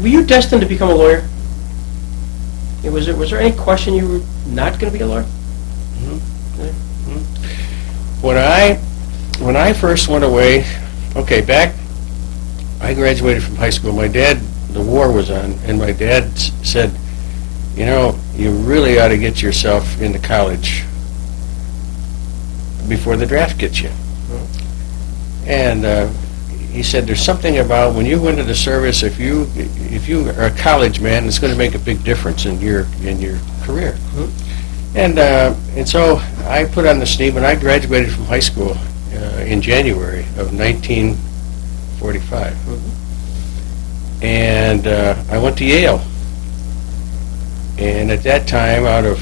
Were you destined to become a lawyer? Was there any question you were not going to be a lawyer? Mm-hmm. When I first went away, I graduated from high school. My dad, the war was on, and my dad said, you know, you really ought to get yourself into college before the draft gets you. And he said, there's something about when you go into the service, if you are a college man, it's going to make a big difference in your career. And so I put on the steam, and I graduated from high school in January of 1945. And I went to Yale. And at that time, out of,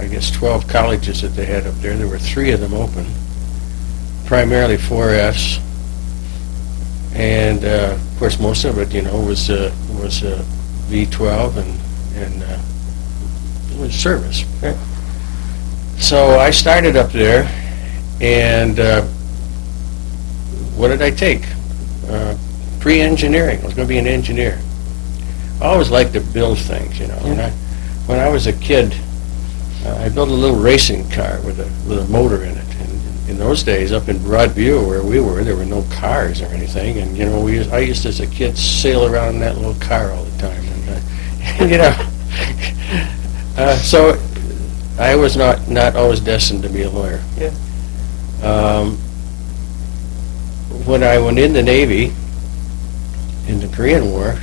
I guess, 12 colleges that they had up there, there were 3 of them open, primarily 4Fs. And of course, most of it, you know, was V12 and was service. Okay. So I started up there, and what did I take? Pre-engineering. I was going to be an engineer. I always liked to build things, you know. Yeah. And when I was a kid, I built a little racing car with a motor in it. And in those days, up in Broadview where we were, there were no cars or anything. And you know, I used as a kid sail around in that little car all the time. And you know, so I was not always destined to be a lawyer. Yeah. When I went in the Navy in the Korean War,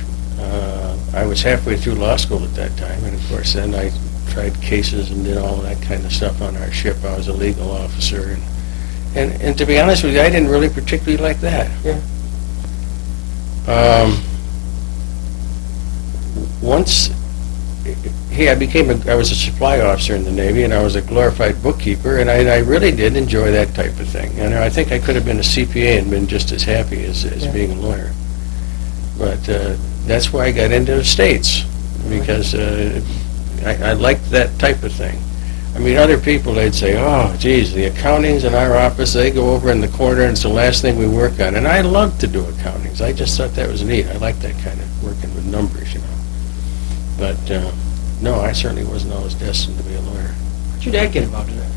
I was halfway through law school at that time, and of course then I tried cases and did all that kind of stuff on our ship. I was a legal officer, and to be honest with you, I didn't really particularly like that. Yeah. Once I was a supply officer in the Navy, and I was a glorified bookkeeper, and I really did enjoy that type of thing. And I think I could have been a CPA and been just as happy as being a lawyer. But that's why I got into the States, because I liked that type of thing. I mean, other people, they'd say, oh, geez, the accountings in our office, they go over in the corner, and it's the last thing we work on. And I loved to do accountings. I just thought that was neat. I liked that kind of working with numbers, you know. But, no, I certainly wasn't always destined to be a lawyer. How'd your dad get involved in that?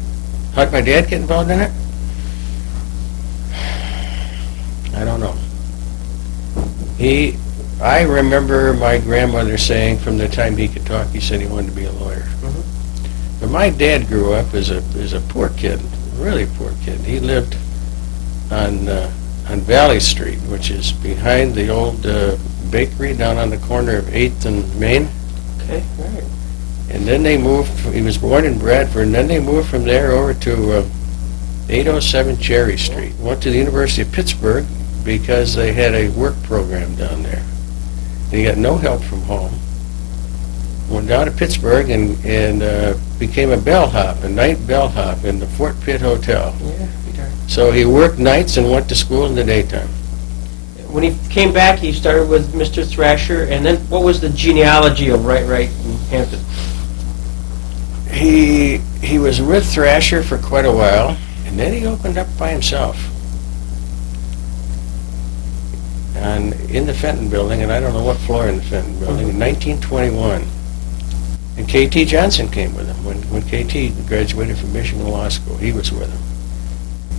How'd my dad get involved in it? I don't know. I remember my grandmother saying from the time he could talk, he said he wanted to be a lawyer. But my dad grew up as a poor kid, really poor kid. He lived on Valley Street, which is behind the old bakery down on the corner of 8th and Main. Okay, all right. And then they moved, he was born in Bradford, and then they moved from there over to 807 Cherry Street. Went to the University of Pittsburgh because they had a work program down there. And he got no help from home. Went down to Pittsburgh and became a bellhop, a night bellhop in the Fort Pitt Hotel. Yeah, So he worked nights and went to school in the daytime. When he came back, he started with Mr. Thrasher, and then what was the genealogy of Wright and Hampton? He was with Thrasher for quite a while, and then he opened up by himself. And in the Fenton building, and I don't know what floor in the Fenton building, in 1921. And K.T. Johnson came with him. When K.T. graduated from Michigan Law School, he was with him.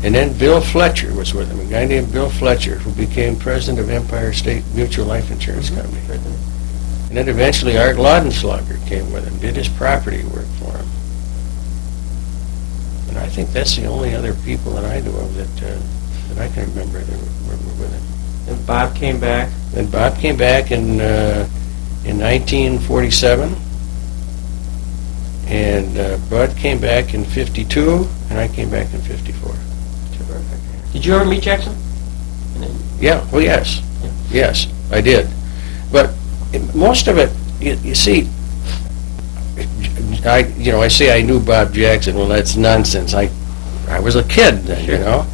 And then Bill Fletcher was with him, a guy named Bill Fletcher, who became president of Empire State Mutual Life Insurance Company. And then eventually Art Laudenschlager came with him, did his property work for him. And I think that's the only other people that I knew of that I can remember that were with him. And Bob came back? And Bob came back in 1947. And Bud came back in 52, and I came back in 54. Did you ever meet Jackson? Yeah, well, yes. Yes, I did. But most of it, you see, I say I knew Bob Jackson. Well, that's nonsense. I was a kid then, you know.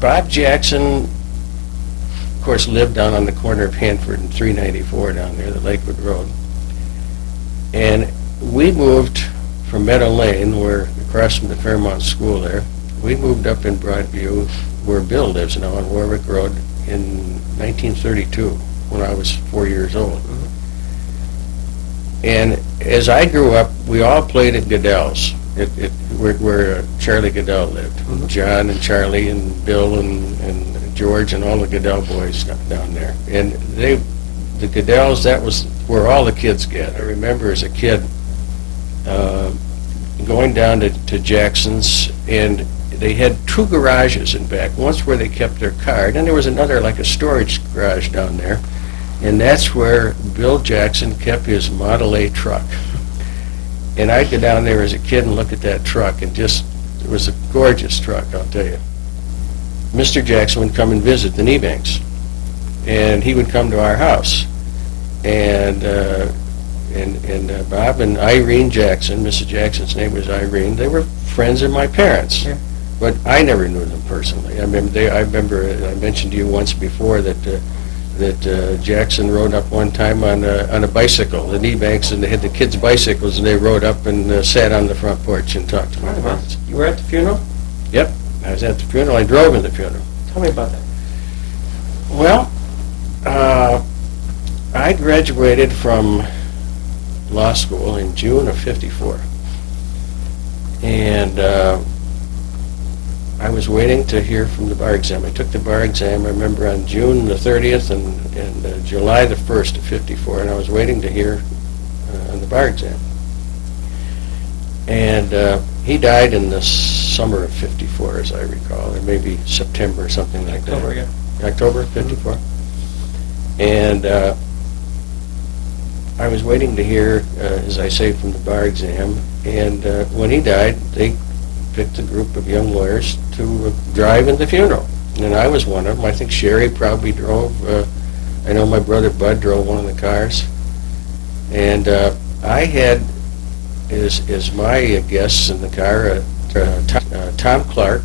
Bob Jackson, of course, lived down on the corner of Hanford and 394 down there, the Lakewood Road. And we moved from Meadow Lane, where across from the Fairmont School there. We moved up in Broadview where Bill lives now on Warwick Road in 1932, when I was 4 years old. And as I grew up, we all played at Goodell's, where Charlie Goodell lived. John and Charlie and Bill and George and all the Goodell boys down there. And the Goodell's, that was where all the kids get. I remember as a kid going down to Jackson's, and they had two garages in back. Once where they kept their car, then there was another, like a storage garage down there. And that's where Bill Jackson kept his Model A truck. And I'd go down there as a kid and look at that truck, and just, it was a gorgeous truck, I'll tell you. Mr. Jackson would come and visit the Niebanks, and he would come to our house. And Bob and Irene Jackson, Mrs. Jackson's name was Irene, they were friends of my parents. Yeah. But I never knew them personally. I remember I mentioned to you once before that Jackson rode up one time on a bicycle, the Niebanks, and they had the kids' bicycles, and they rode up and sat on the front porch and talked to my parents. You were at the funeral? Yep, I was at the funeral. I drove in the funeral. Tell me about that. Well, I graduated from law school in June of '54, and I was waiting to hear from the bar exam. I took the bar exam, I remember, on June the 30th and July the 1st of '54, and I was waiting to hear on the bar exam. And he died in the summer of '54, as I recall, or maybe September or something like that. October, yeah. October of '54. And I was waiting to hear, as I say, from the bar exam, and when he died, they picked a group of young lawyers to drive in the funeral, and I was one of them. I think Sherry probably drove. I know my brother Bud drove one of the cars, and I had as my guests in the car Tom Clark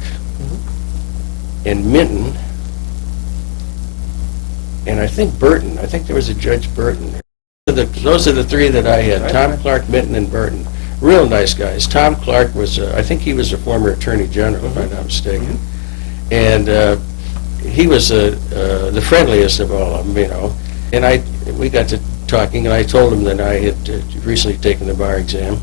and Minton, and I think Burton. I think there was a Judge Burton. Those are the three that I had: Tom Clark, Minton, and Burton. Real nice guys. Tom Clark was, I think he was a former Attorney General, if I'm not mistaken. And he was the friendliest of all of them, you know. And we got to talking, and I told him that I had recently taken the bar exam.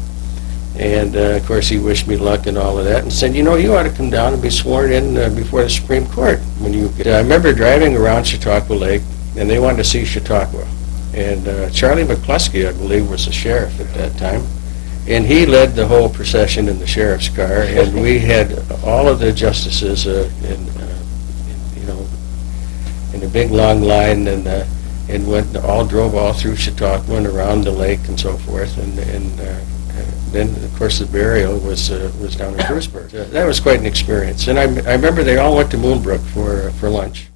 And, of course, he wished me luck and all of that, and said, you know, you ought to come down and be sworn in before the Supreme Court. I remember driving around Chautauqua Lake, and they wanted to see Chautauqua. And Charlie McCluskey, I believe, was the sheriff at that time. And he led the whole procession in the sheriff's car, and we had all of the justices in a big long line, and all drove all through Chautauqua and around the lake and so forth, and then of course the burial was down in Bruceburg. That was quite an experience, and I remember they all went to Moonbrook for lunch.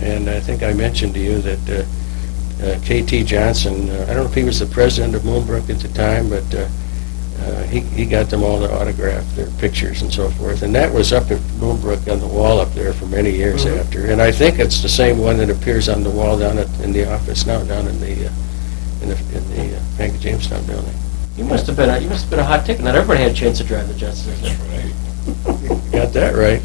And I think I mentioned to you that K.T. Johnson, I don't know if he was the president of Moonbrook at the time, but he got them all to autograph their pictures and so forth. And that was up at Moonbrook on the wall up there for many years after. And I think it's the same one that appears on the wall down in the office now, down in the Bank of Jamestown building. You must have been a hot ticket. Not everybody had a chance to drive the Justice. That's right. Got that right.